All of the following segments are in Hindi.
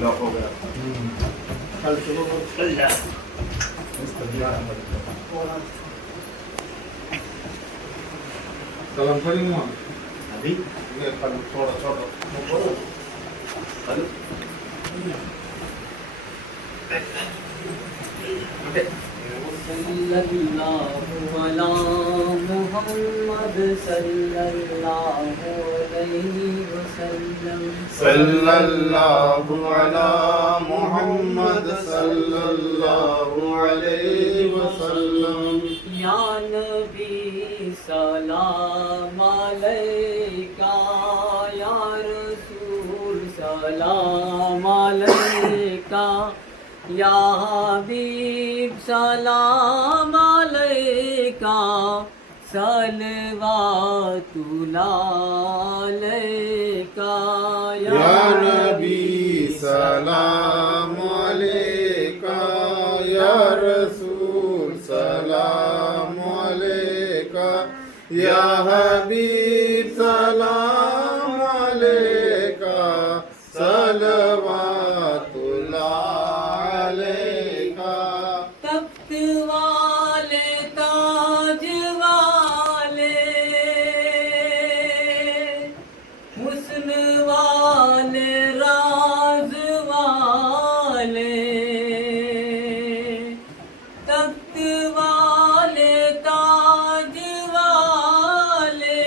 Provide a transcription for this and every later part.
लॉक हो गया। कल सुबह को चल जा। कलम थोड़ी हुआ अभी ये कलम थोड़ा छोटा हेलो सल्लल्लाहु अला मुहम्मद सल्लल्लाहु अलैहि वसल्लम सल्लल्लाहु अला मुहम्मद सल्लल्लाहु अलैहि वसल्लम या नबी सलाम अलैका या रसूल सलाम अलैका या हबीब सलाम अलैका सलवातुल्लाह अलैका या नबी सलाम अलैका या रसूल सलाम अलैका या हबीब सलाम अलैका सलवातुल्लाह अलैका तख्त वाले ताज वाले हुस्न वाले राज वाले तख्त वाले ताज वाले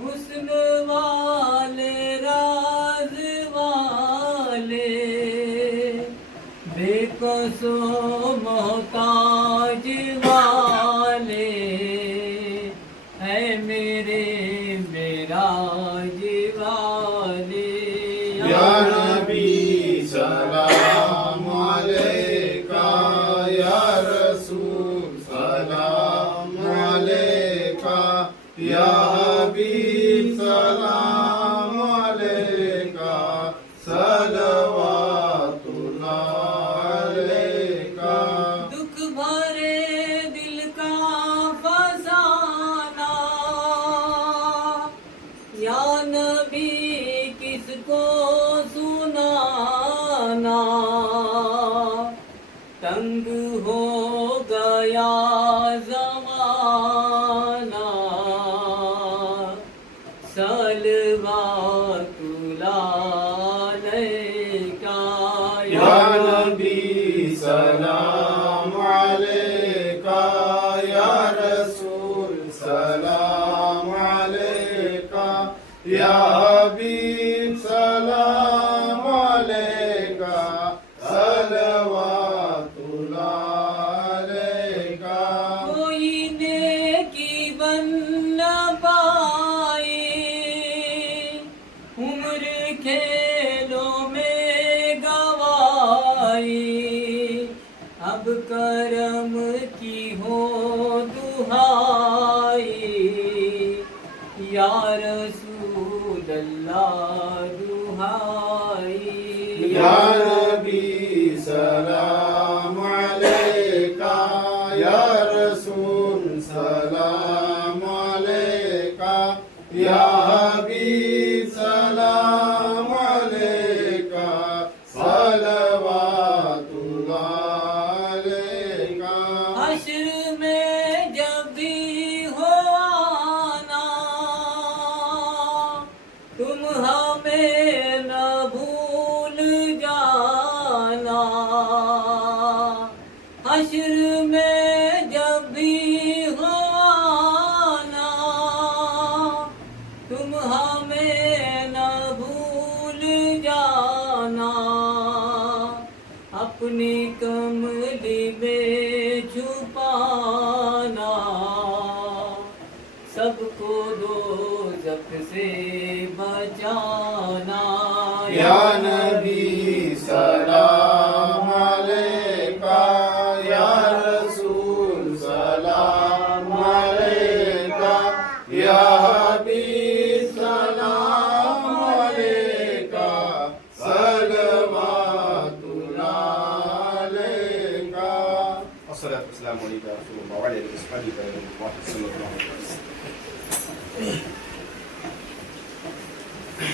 हुस्न वाले राज वाले बेकसो मोहताज वाले है मेरे मेराज वाले या नबी सलाम अलैका या रसूल सलाम अलैका या हबीब सलाम अलैका सलवातुल्लाह अलैका दुख भरे दिल का फसाना या नबी किसको सुनाना तंग हो गया ज़माना सलवातुल्लाह अलैका या नबी सलाम अलैका या रसूल सलाम अलैका या हबीब सलाम अलैका सलवातुल्लाह अलैका कोई नेकी बन न पाई उम्र खेलों में गवाई अब करम की हो दुहाई या रसूल अल्लाह दुहाई या नबी सलाम अलैका या रसूल सलाम अलैका या हबीब सलाम अलैका सलवातुल्लाह अलैका हश्र में जब भी हो आना तुम हमें न भूल जा अपनी कमली में छुपाना, सबको दोज़ख से बचाना। या नबी सलाम अलैका, या रसूल सलाम अलैका, या हबीब सलाम अलैका, सलवातुल्लाह अलैका। अस्सलातु वस्सलामु अलैका या रसूलल्लाह व अलैहि वसल्लम सल्लल्लाहु अलैहि वसल्लम।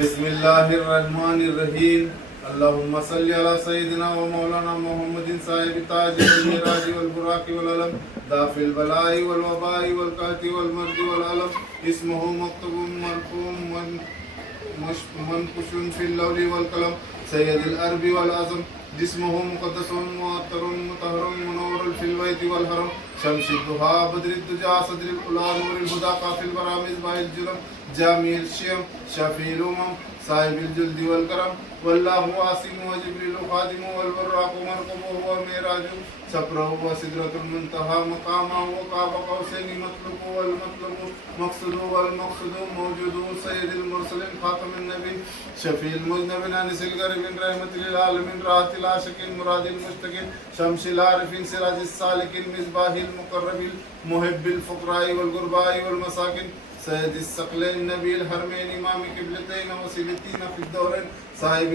बिस्मिल्लाहिर्रहमानिर्रहीम। अल्लाहुम्मा सल्ली अला सय्यिदिना व मौलाना मुहम्मदिन साहिब ताज वल मिराज वल बुराक वल अलम दाफिल बलाई वल वबाई वल कहती वल मर्दी वल अलम इस्मुहु मक्तूबुम मरफूम मनकुशुन फिल लौली वल कलम सय्यदुल अरबी वल अज़म जिस्मुहु मुक़द्दसुन मुअत्तरुन मुतहहरुन मुनव्वरुन फिल बैति वल हरम शम्सुद दुहा बद्रुद दुजा सदरुल उला नूरुल हुदा काफिल बरामिज बाहिल जुलम जामिल शियम शफील उमम साहिबुल जुल्दी वल करम वल्लाहु वासिम व जिब्रील खादिम वल बर्राक मरकबु व मिराजु सफरहु व सिदरतुल मुंतहा मकामा व काब कौसैनि मतलुबु वल मतलुबु मक़सूदु वल मक़सूदु मौजूदु सय्यदुल मुरसलिन खातमुन नबी शफील मुज़नबिन अनिसिल गरीबिन रहमतिल लिल आलमीन राहतिल आशिकीन मुरादिल मुश्तकीन शम्सिल आरिफीन सिराजिस सालिकीन मिसबाहिल मुक़र्रबिल मुहिब्बिल फुक़राई वल गुरबाई वल मसाकिन सय्यदिस सकलैन नबील हरमैन इमाम किबलतैन वसीलतीन फिद्दौरैन साहिब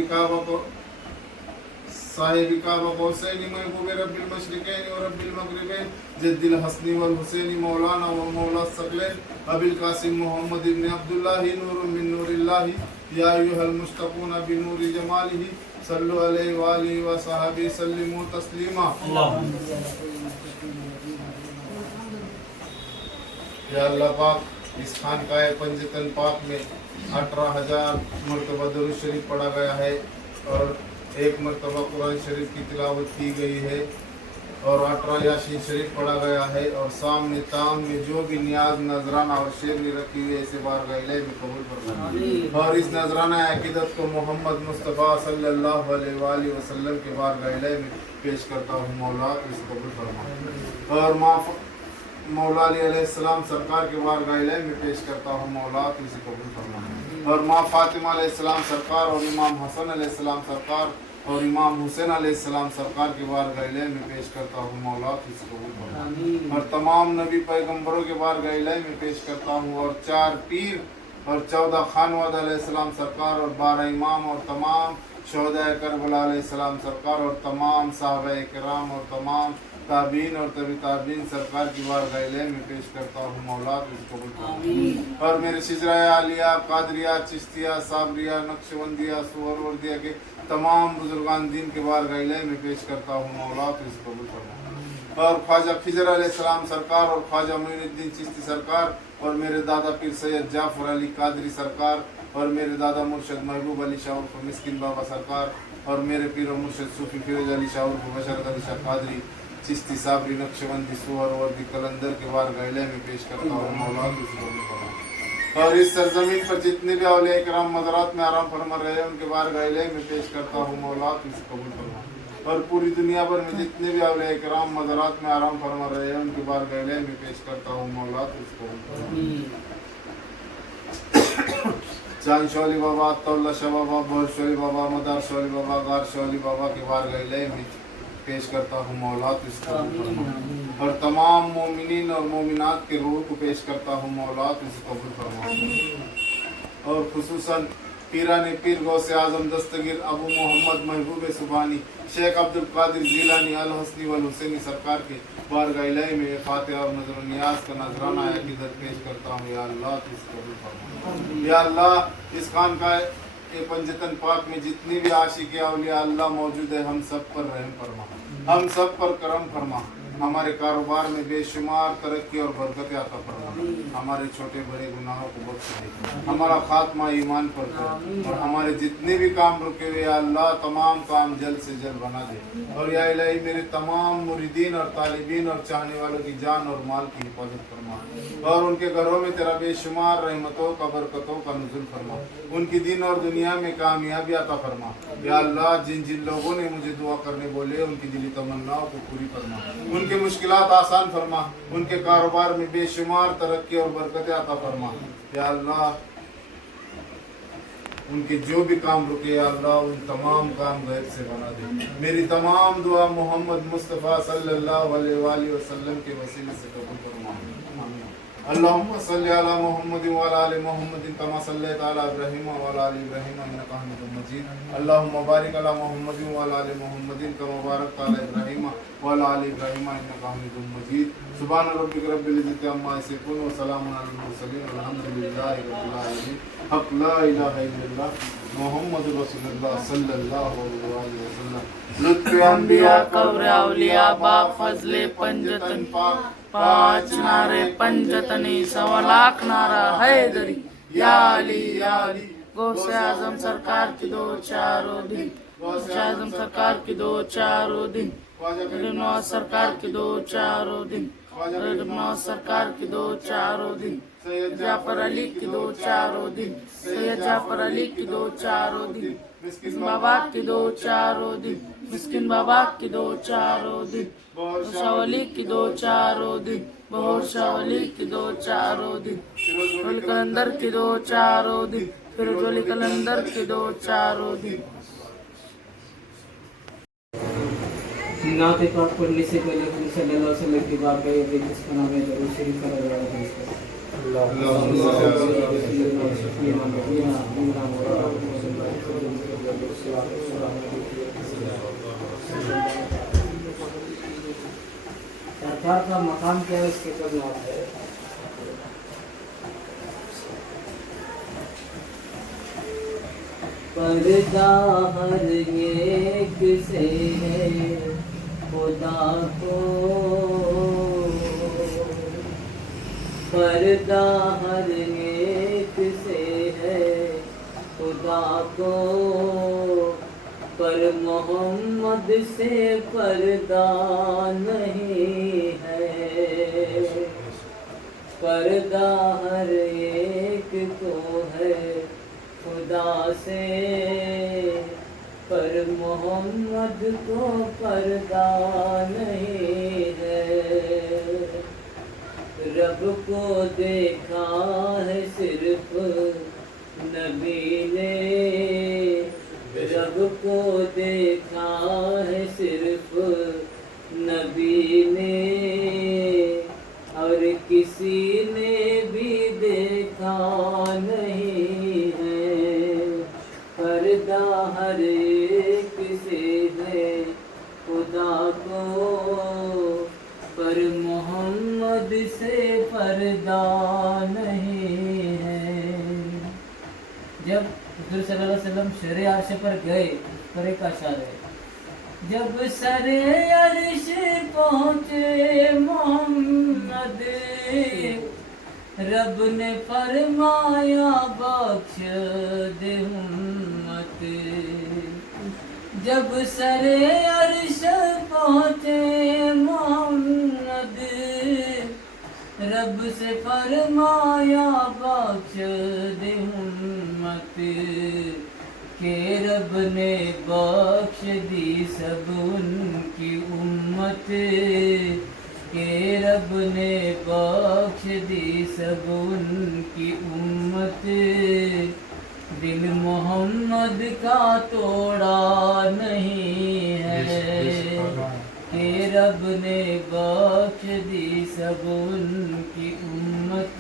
काबा कौसैन महबूब रब्बिल मशरिकैन व रब्बिल मगरिबैन जद्दिल हसनी वल हुसैनी मौलाना व मौला सकलैन अबिल कासिम मोहम्मद इब्न अब्दुल्लाह नूरुम मिन नूरिल्लाह या अय्युहल मुश्तक़ून बिनूरि जमालिही सल्लु अलैहि व आलिहि व सहाबी सल्लिमू तस्लीमा। या अल्लाह पाक इस खानकाह पंजतन पाक में 18,000 मरतबा दुरूद शरीफ पढ़ा गया है और 1 मरतबा कुरान शरीफ की तिलावत की गई है और 18 यासीन शरीफ पढ़ा गया है और सामने ताम में जो भी नियाज नजराना और शेरनी रखी हुई है इसे बारगाह इलाही में कबूल फरमाइए और इस नजराना अकीदत को मोहम्मद मुस्तफ़ा सल्लल्लाहु अलैहि वसल्लम के बारगाह इलाही में पेश करता हूँ मौला इसे कबूल फरमाए और मौला अली अलैहिस्सलाम सरकार के बारगाह इलाही में पेश करता हूँ मौला इसे कबूल फरमाए और माँ फातिमा अलैहिस्सलाम सरकार और इमाम हसन अलैहिस्सलाम सरकार और इमाम हुसैन अलैहिस्सलाम सरकार के बारगाह इलाही में पेश करता हूँ मौला इसे कबूल फरमाए और तमाम नबी पैगम्बरों के बारगाह इलाही में पेश करता हूँ और 4 पीर और 14 खानवाद अलैहिस्सलाम सरकार और 12 इमाम और तमाम शोहदाए करबला अलैहिस्सलाम सरकार और तमाम सहाबाए किराम और तमाम ताबीन और तभी ताबीन सरकार की बारगाह में पेश करता हूँ मौला तो इसको कबूल फरमा। और मेरे शिजरा आलिया, कादरिया, चिश्तिया, साबरिया, नक्शबंदिया, सुहरवर्दिया के तमाम बुजुर्गान दीन के बारगाह में पेश करता हूँ मौला तो इसको कबूल फरमा। और ख्वाजा खिजर अलैहिस्सलाम सरकार और ख्वाजा मोइनुद्दीन चिश्ती सरकार और मेरे दादा पीर सैयद जाफर अली कादरी सरकार और मेरे दादा मुर्शद महबूब अली शाह उर्फ मिस्किन बाबा सरकार और मेरे पीर और मुर्शद सूफी फिरोज अली शाह उर्फ बशरत अली शाह कादरी चिश्ती साबरी नक्शबंदी सुहरवर्दी कलंदर के बारगाह में पेश करता हूँ मौला तो इसको कबूल फरमा। और इस सरजमीन पर जितने भी औलिया इकराम मज़ारात में आराम फरमा रहे हैं उनके बारगाह में पेश करता हूँ मौला तो इसको कबूल फरमा। और पूरी दुनिया भर में जितने भी औलिया इकराम मज़ारात में आराम फरमा रहे हैं उनके बारगाह में पेश करता हूँ मौला तो इसको कबूल फरमा। चांद शौली बाबा, तौला शाह बाबा, बहुत शौली बाबा, मदार शौली बाबा, गार शौली बाबा के बारगाह में पेश करता हूँ मौला तो इसको कबूल फरमा। और तमाम मोमिनीन और मोमिनात के रूह को पेश करता हूँ मौला तो इसको कबूल फरमा। और खुसूसन पीराने पीर गौसे आजम दस्तगीर अबू मोहम्मद महबूब सुबानी शेख अब्दुल कादिर जिलानी अल हसनी वल हुसैनी सरकार के बारगाह में फातिहा और नजर नियाज का नजराना अकीदत पेश करता हूँ या अल्लाह तो इसको कबूल फरमा। या अल्लाह इस खान का ये पंजतन पाक में जितनी भी आशिक औलिया अल्लाह मौजूद है हम सब पर रहम फरमा, हम सब पर करम फरमा, हमारे कारोबार में बेशुमार तरक्की और बरकत अता फरमा, हमारे छोटे बड़े गुनाहों को बख्श दे, हमारा खात्मा ईमान पर कर और हमारे जितने भी काम रुके हुए अल्लाह तमाम काम जल्द से जल्द बना दे। और या इलाही मेरे तमाम मुरीदीन और तालिबीन और चाहने वालों की जान और माल की हिफाजत फरमा और उनके घरों में तेरा बेशुमार रहमतों का बरकतों का नुज़ुल फरमा, उनकी दीन और दुनिया में कामयाबी अता फरमा। या अल्लाह जिन जिन लोगों ने मुझे दुआ करने बोले उनकी दिली तमन्नाओं को पूरी फरमा, उनके मुश्किलात आसान फरमा, उनके कारोबार में बेशुमार तरक्की और बरकत अता फरमा। या अल्लाह उनके जो भी काम रुके या अल्लाह उन तमाम काम गैब से बना दे। मेरी तमाम दुआ मोहम्मद मुस्तफ़ा सल्लल्लाहु अलैहि वसल्लम के वसीले से कबूल फरमा। आमीन। अल्लाहुम्मा सल्लि अला मुहम्मदिन व अला आलि मुहम्मदिन कमा सल्लैता अला इब्राहीम व अला आलि इब्राहीम इन्नका हमीदुम मजीद। अल्लाहुम्मा बारिक अला मुहम्मदिन व अला आलि मुहम्मदिन कमा बारकता अला इब्राहीम व अला आलि इब्राहीम इन्नका हमीदुम मजीद। सुब्हान रब्बिक रब्बिल इज्जति अम्मा यसिफून व सलामुन अलल मुरसलीन वल्हम्दुलिल्लाहि रब्बिल आलमीन। हक ला इलाहा इल्लल्लाह मुहम्मदुर रसूलुल्लाह सल्लल्लाहु अलैहि वसल्लम। लुत्फ़े अंबिया कब्र औलिया बा फजले पंजतन पाँच नारे पंजतनी 1.25 लाख नारा हैदरी या अली गौसे आजम सरकार की 2-4 दिन, गौसे आजम सरकार की 2-4 दिन, नवाज सरकार की 2-4 दिन, नवाज सरकार की 2-4 दिन, सैयद जाफर अली की 2-4 दिन, सैयद जाफर अली की 2-4 दिन, मिस्किन बाबा की 2-4 दिन, मिस्किन बाबा की 2-4 दिन, शावली की 2-4 दिन, बहोर शावली की 2-4 दिन, फिरोज कलंदर की 2-4 दिन, फिरोज कलंदर की 2-4 दिन। नात पाक पढ़ने से पहले हम सल्लल्लाहु अलैहि वसल्लम की बात करें कि जिस नाम में दरूद शरीफ का लगा है सरकार का मकाम क्या है इसके कब आता है। पर्दा हर एक से है खुदा को, पर्दा हर एक से है खुदा को, पर मोहम्मद से पर्दा नहीं है। पर्दा हर एक को है खुदा से, पर मोहम्मद को पर्दा नहीं है। रब को देखा है सिर्फ नबी ने, रब को देखा है सिर्फ नबी ने, और किसी ने भी देखा नहीं है। पर्दा हर एक से है खुदा को, जब हुजूर सल्लल्लाहु अलैहि वसल्लम शरे अर्श पर गए, पर एक अशार है, जब सरे अर्श पहुँचे मोहम्मद, रब ने फरमाया बख्श दे उम्मत। जब सरे अर्श पहुँचे मोहम्मद, रब से फरमाया बख्श दे उम्मत, के रब ने बख्श दी सब उनकी उम्मत, के रब ने बख्श दी सब उनकी उम्मत। दिल मोहम्मद का तोड़ा नहीं है, के रब ने बख्श दी सब उनकी उम्मत।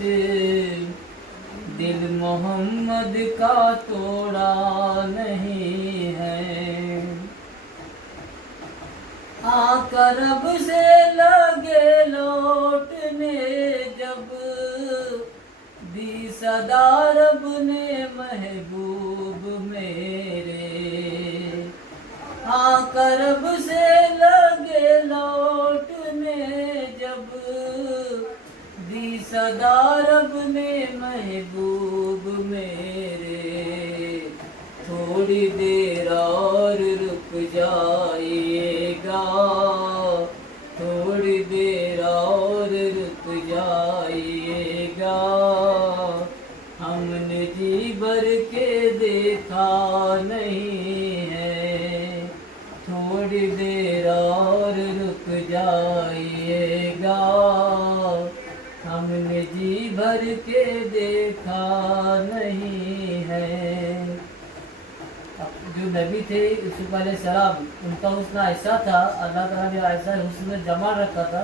दिल मोहम्मद का तोड़ा नहीं है। आका रब से लगे लौटने जब, दी सदा रब ने महबूब मेरे। आका रब से लगे लौटने जब, दी सदा रब ने महबूब मेरे। थोड़ी देर और रुक जाइएगा, थोड़ी देर और रुक जाइएगा, हमने जी भर के देखा नहीं है। थोड़ी देर और रुक जाइएगा, हमने जी भर के देखा नहीं है। जो नबी थे यूसुफ अलैहिस्सलाम, उनका हुस्न ऐसा था, अल्लाह ताला ने ऐसा हुस्न जमा रखा था,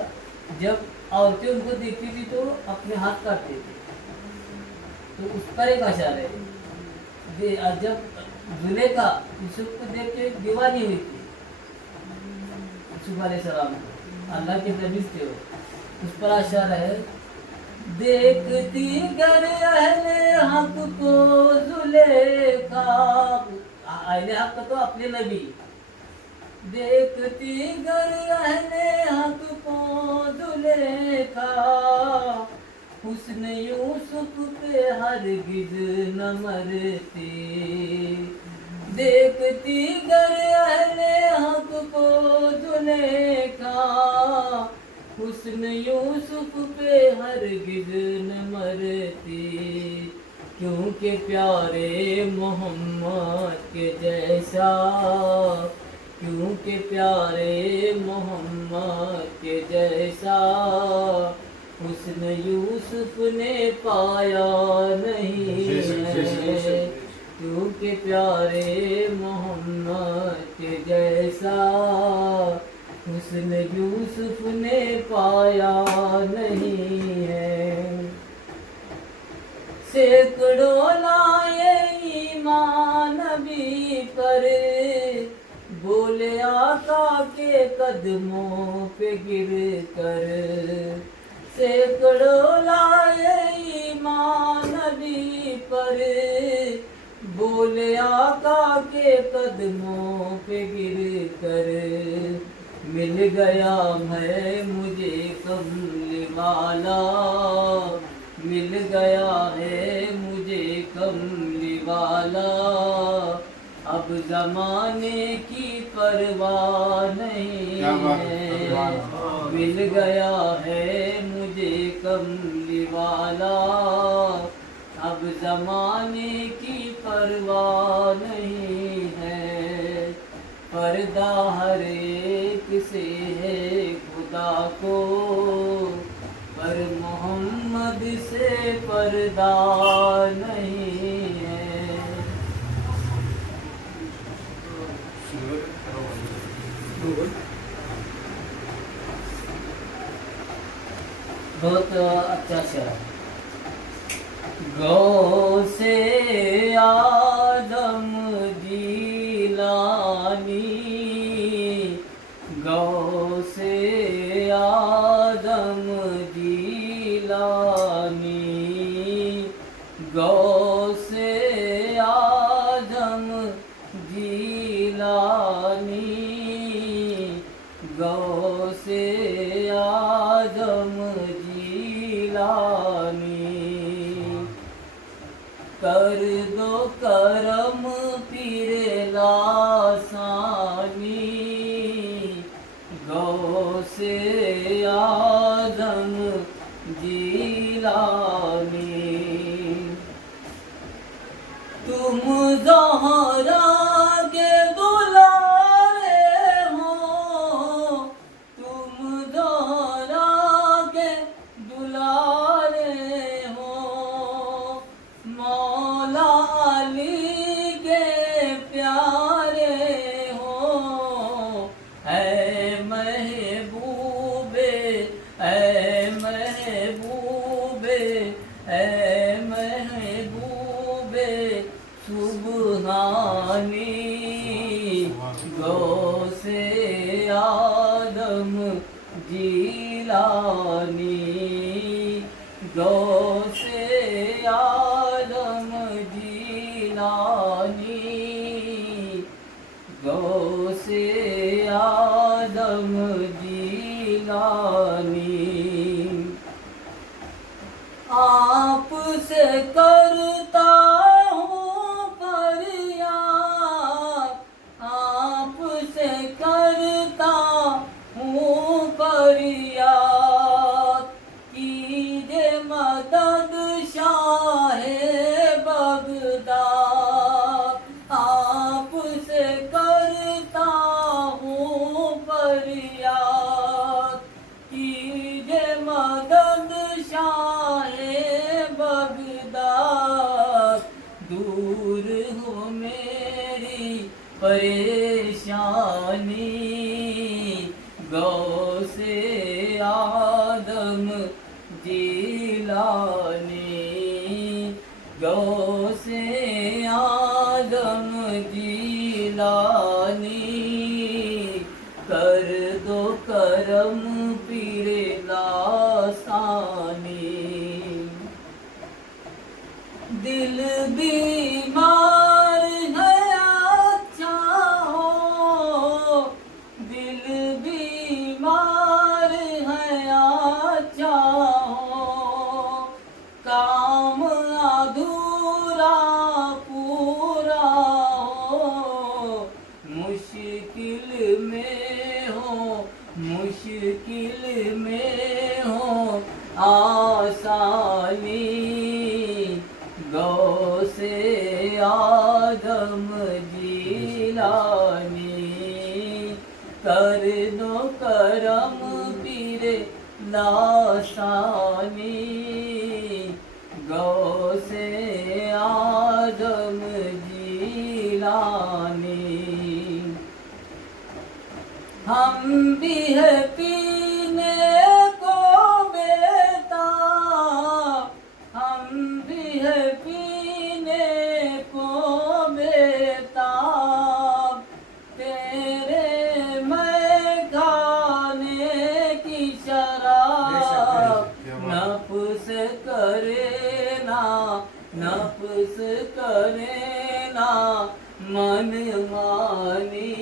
जब औरतें उनको देखती थी तो अपने हाथ काटते थे। तो उस पर एक अशार है, जब जुलेखा यूसुफ को देख के दीवानी हुई थी, यूसुफ अलैहिस्सलाम अल्लाह के नबी थे वो, उस पर अशार है, देखती गर अहले हक को जुलेखा, अहले हक तो अपने नबी, देखती गर अहले हक को जुलेखा, हुस्न यूसुफ पे हरगिज न मरती। देखती गर अहले हक को जुलेखा, हुस्न यूसुफ पे हरगिज न मरती। क्योंकि प्यारे मोहम्मद के जैसा, क्योंकि प्यारे मोहम्मद के जैसा, हुस्न यूसुफ ने पाया नहीं है। क्योंकि प्यारे मोहम्मद के जैसा, हुस्न यूसुफ ने पाया नहीं है। सैकड़ों लाए ईमान नबी पर, बोले आका के कदमों पे गिर कर। सैकड़ों लाए ईमान नबी पर, बोले आका के कदमों पे गिर कर। मिल गया है मुझे कमली वाला, मिल गया है मुझे कमली वाला, अब जमाने की परवाह नहीं है। मिल गया है मुझे कमली वाला, अब जमाने की परवाह नहीं है। पर्दा हर एक से है खुदा को, पर मोहम्मद से पर्दा नहीं है। बहुत अच्छा शेर। गौ से आदम जीलानी, गौ से आदम जीलानी, गौ से कर दो करम पीर लासानी गौसे आदम जीलानी तुम ज़हरा के दुलारे हो तुम ज़हरा के दुलारे हो मौला अली के प्यारे हो ऐ महबूबे ऐ महबूबे ऐ महबूबे सुबहानी गौसे आदम जीलानी गौसे आदम जीलानी गौसे आदम जीलानी आपसे करता हूँ फरियाद आपसे करता हूँ फरियाद कीजिए मदद शाहे बगदाद आपसे करता हूँ फरियाद कीजिए मदद शाहे बगदाद दूर हो मेरी परेशानी गौसे आदम जीलानी गौसे आदम जीलानी कर दो करम पीरे लासानी दिल बीमार है अच्छा हो दिल बीमार है अच्छा हो काम अधूरा पूरा हो मुश्किल में हो आसानी गौसे आदम जीलानी कर दो करम पीरे लासानी गौसे आदम जीलानी हम भी है पीने को बेताब हम भी है पीने को बेताब तेरे मैं खाने की शराब नफ्स करे ना मन मानी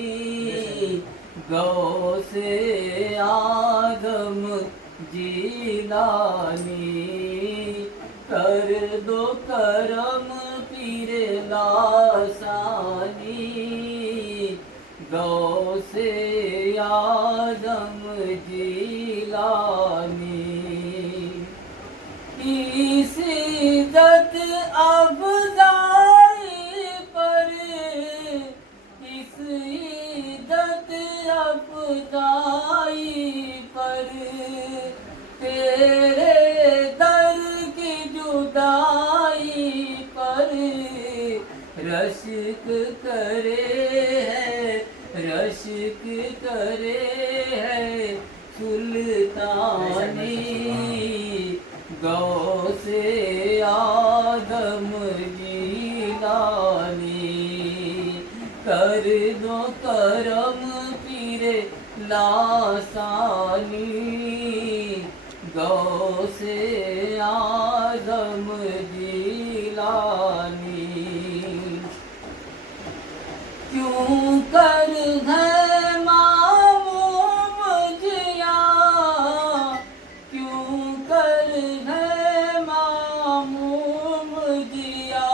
गौसे आदम जीलानी कर दो करम पीरे लासानी गौसे आदम जीलानी इस इज्जत अफ़ज़ाई पर इस इज्जत अफ़ज़ाई पर तेरे दर की जुदाई पर रश्क करे है सुल्तानी गौसे आदम जीलानी कर दो करम पीरे लासानी गौसे आदम जीलानी क्यों कर है मामूम जिया क्यों कर है मामूम जिया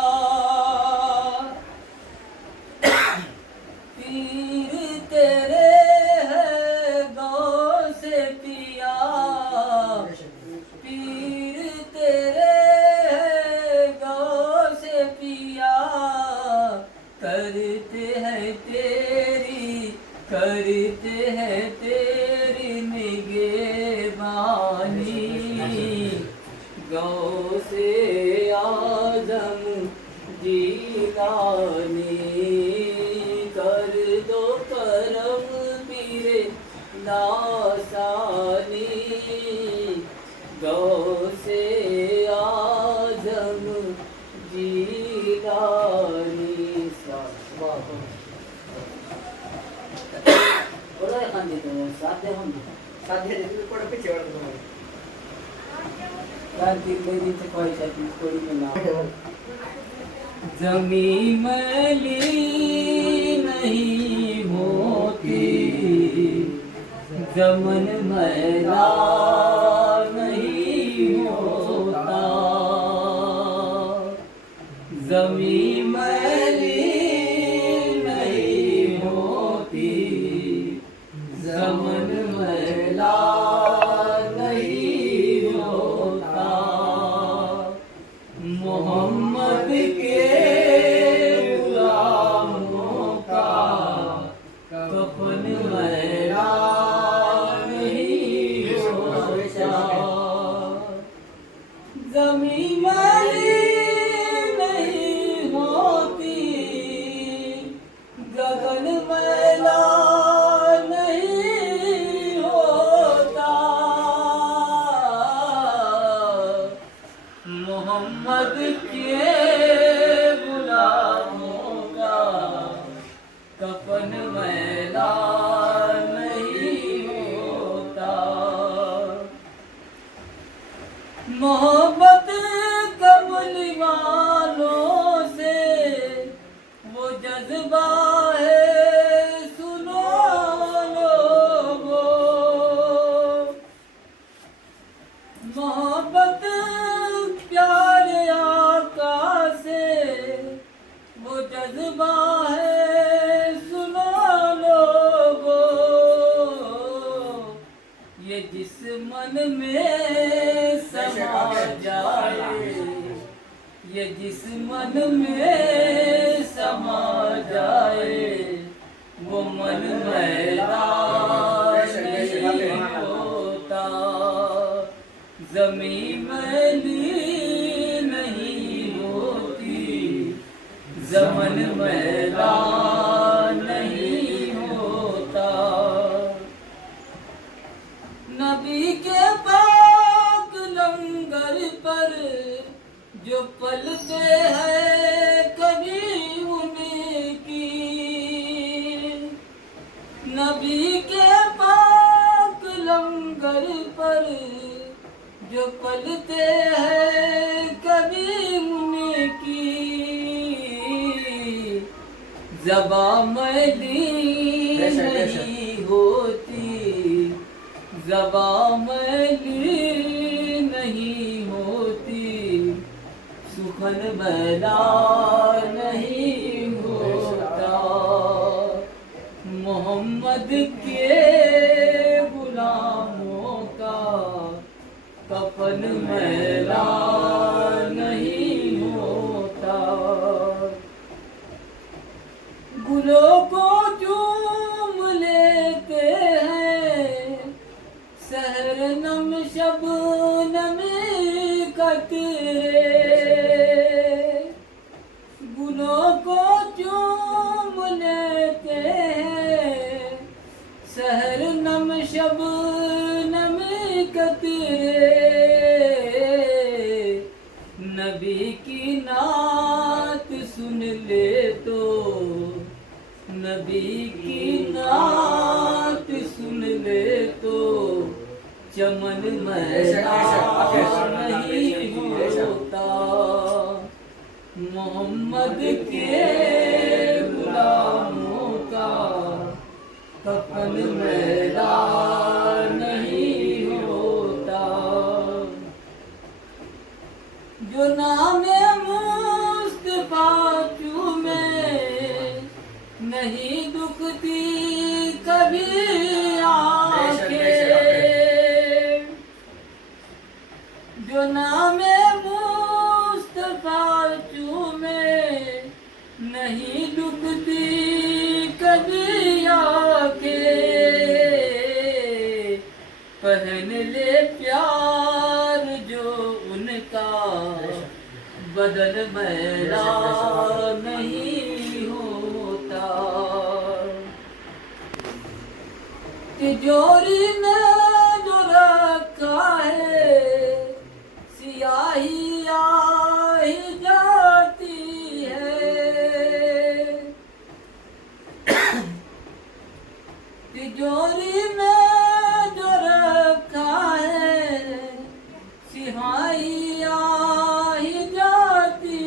जीलानी कर दो करम पीरे लासानी गौ से आजम जीलानी बोलो एखाद साध्य होंगे साध्य थोडं पिछे वाटतं तुम्हाला कार्तिक बहिणीची ख्वाहिशाची थोडी में नाम जमी मैली नहीं होती जमन मैला नहीं होता जमी मैली नहीं होती जमन मैला नहीं होता मोहम्मद के गुलामों का कफन मैला नहीं होता जमी मैली नहीं होती गगन मैला नहीं होता मोहम्मद के गुलामों का कफन मैला नहीं होता मोहब्बत कमली वालों से वो जज्बा है सुनो लोगों मोहब्बत प्यारे आका से वो जज्बा है सुनो लोगों ये जिस मन में समा जाए ये जिस मन में समा जाए वो मन मैला नहीं होता जमी मैली नहीं होती जमन मैला नहीं होता नबी के पाक लंगर पर जो पलते हैं कभी उनकी नबी के पाक लंगर पर जो पलते हैं कभी उनकी ज़बा मैली नहीं होती ज़बा मैली नहीं होती सुखन मैला नहीं होता मोहम्मद के गुलामों का कफन मैला नहीं होता गुलों को चूम लेते हैं सहर नम शबनम कतरे गुलों को चूम लेते हैं सहर नम शबनम कतरे नबी की नात सुन ले तो नबी की नात सुन ले तो चमन मैला नहीं होता मोहम्मद के गुलामों का कफन मैला नहीं होता जो नाम मुस्तफा चूमे नहीं दुखती कभी आंखें जो नाम मुस्तफा चूमे नहीं दुखती कभी आंखें पहन ले प्यार जो उनका बदन मैला नहीं होता। तिजोरी में जो रखा है सियाही आ ही जाती है। तिजोरी में जो रखा है सियाही आ ही जाती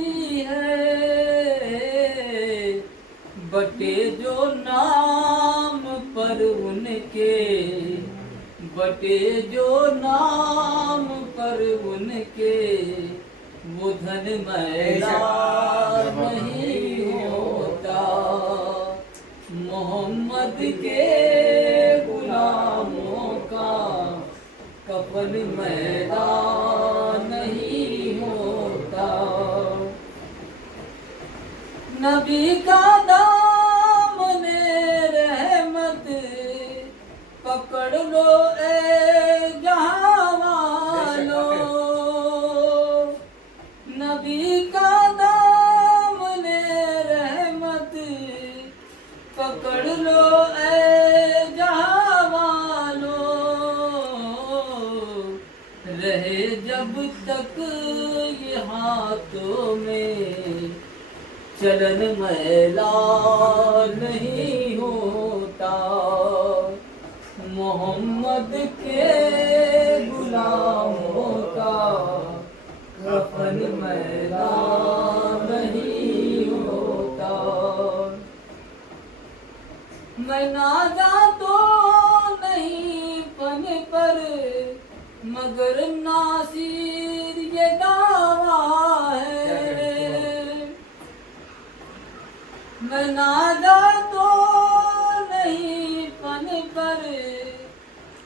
है। बटे जो नाम पर उनके, बटे जो नाम पर उनके, वो धन मैला नहीं होता। मोहम्मद के गुलामों का कफन मैला नहीं होता। नबी का दामने रहमत पकड़ लो ए जहां वालों। नबी का दामने रहमत पकड़ लो ए जहां वालों। रहे जब तक ये हाथों में चलन मैला नहीं होता। मोहम्मद के गुलामों का कफन मैला नहीं होता। मैं नाजा तो नहीं फन पर मगर नासिर ये दावा है। मैं नाजा तो नहीं फन पर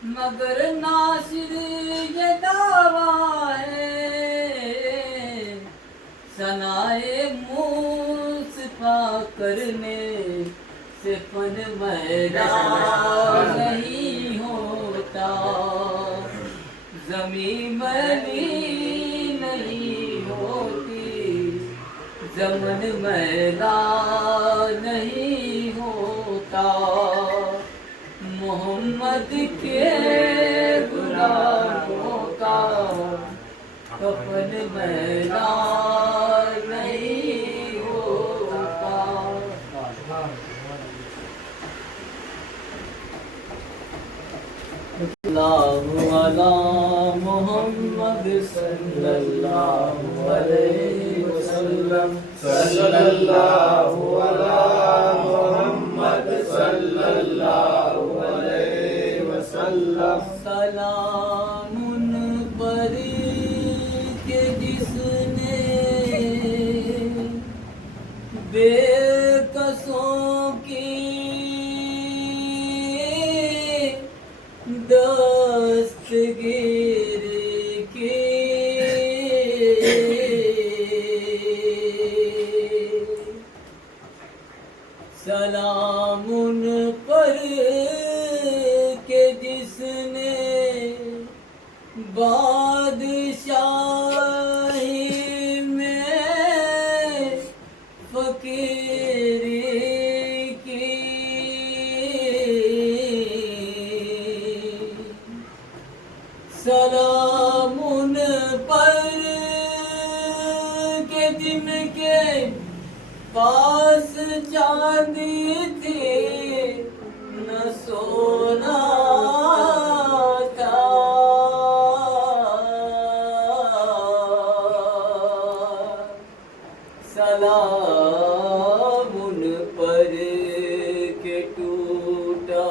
मगर नासिर ये दावा है। सनाए मुस्तफा करने से फन मैला नहीं होता। ज़मीं मैली नहीं होती, ज़मन मैला नहीं होता। मोहम्मद के गुलामों का कफन मैला नहीं होता। अल्लाहु अला मुहम्मद सल्लल्लाहु अलैहि वसल्लम। सल्लल्लाहु अला मुहम्मद सल्लल्लाहु अलैहि वसल्लम। सलाम उन पर के जिसने बेकसों की दस्तगीर की। सलाम उन पर के जिसने बादशाही में फकीरी की। सलाम उन पर के जिनके पास चांदी थी न सोना था। सलाम उन पर के टूटा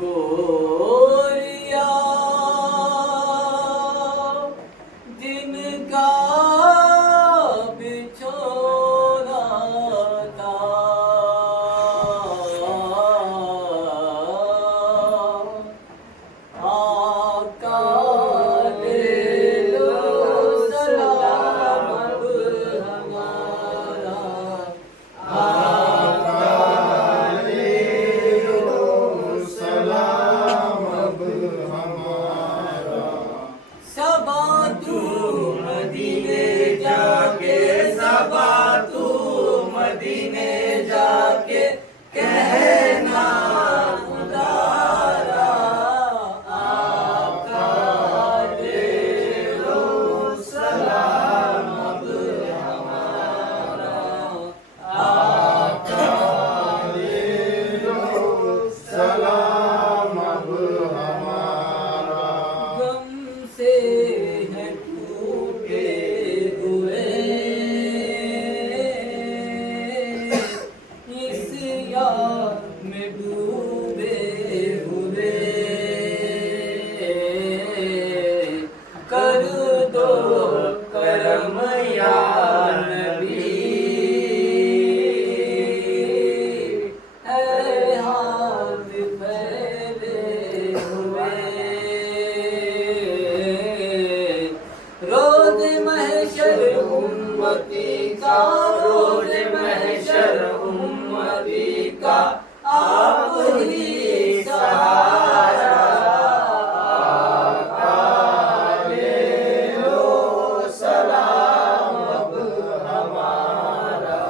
गोरिया जिनका बिछोना था। आका ले लो सलाम अब हमारा। आका ले लो सलाम अब हमारा। सबा तू मदीना उम्मती का, रोज महशर उम्मती का आप ही सहारा। आका ले लो सलाम अब हमारा,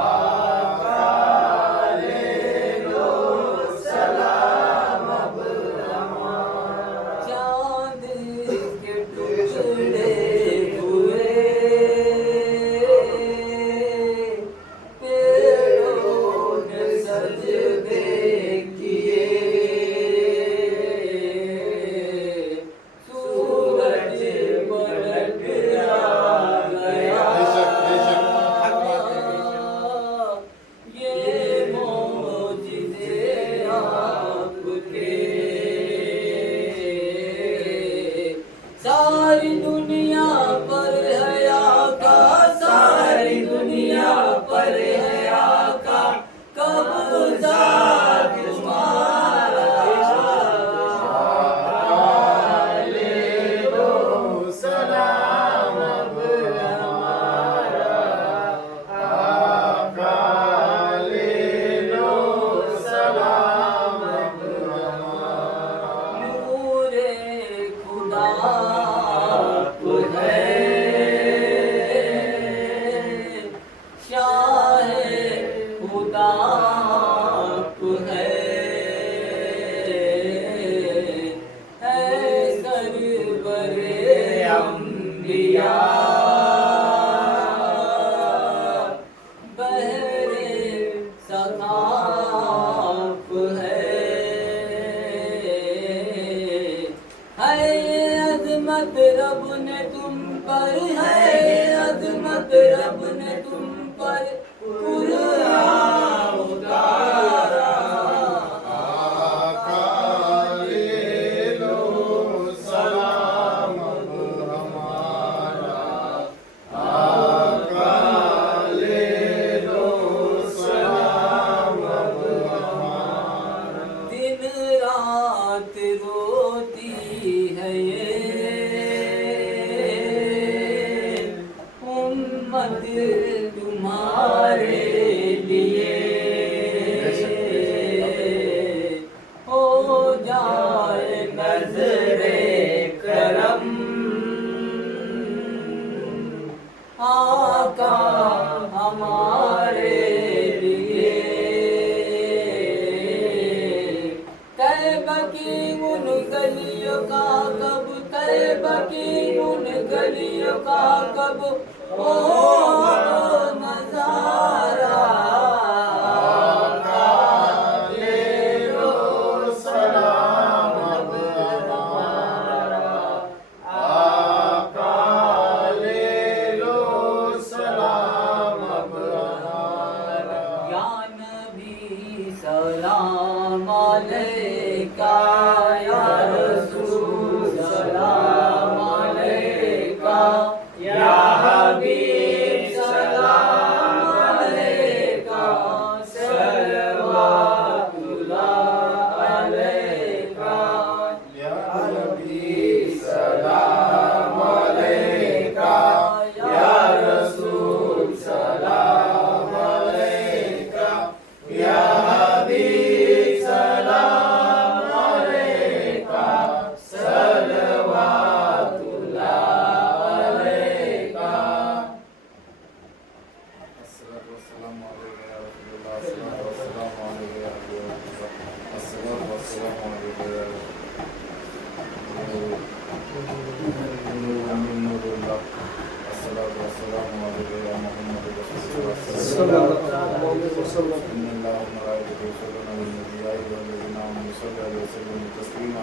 आका ले लो सलाम अब हमारा। चांद के टुकड़े हुए पेड़ों ने सजदे किए, सूरज पलट आ गया। ये मोजिज़े आपके, सारी दुनिया पर है आका, सारी दुनिया पर है आका, कब्ज़ा तुम्हारा। ले लो सलाम अब हमारा, आका ले लो सलाम अब हमारा। नूरे खुदा आप है, शाहे खुदा आप है सरवरे अंबिया, बहरे सखाफ है अज़मत रब ने तुम पर, है अज़मत रब ने तुम पर कुरान उतारा। आका ले लो सलाम अब हमारा, आका ले लो सलाम अब हमारा। दिन रात रोती है ये उम्मत तुम्हारे लिए, हो जाए नज़रे करम आका हमारे लिए। तैबा की उन गलियों का कब, तैबा की उन गलियों का कब हो नजारा। आका ले लो सलाम अब हमारा, आका ले लो सलाम अब हमारा। या नबी सलाम अलैका, या रसूल सलाम अलैका, या हबीब सलाम अलैका, सलवातुल्लाह अलैका। या नबी सलाम अलैका, या रसूल सलाम अलैका, या हबीब सलाम अलैका, सलवातुल्लाह अलैका। अस्सलातु वस्सलामु अलैका या रसूलल्लाह, अस्सलातु वस्सलामु अलैका या हबीबल्लाह, अस्सलातु वस्सलामु अलैका या नूरुल्लाह, अस्सलातु वस्सलामु अलैका या मुहम्मद रसूलुल्लाह सल्लल्लाहु अलैहि वसल्लम। इन्नल्लाहा व मलाइकतहु युसल्लूना अलन नबी, या अय्युहल्लज़ीना आमनू सल्लु अलैहि व सल्लिमू तस्लीमा।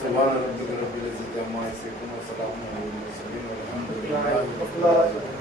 सुभान रब्बिका रब्बिल इज्जति अम्मा यसिफून व सलामुन अलल मुरसलीन वल्हम्दुलिल्लाहि रब्बिल आलमीन।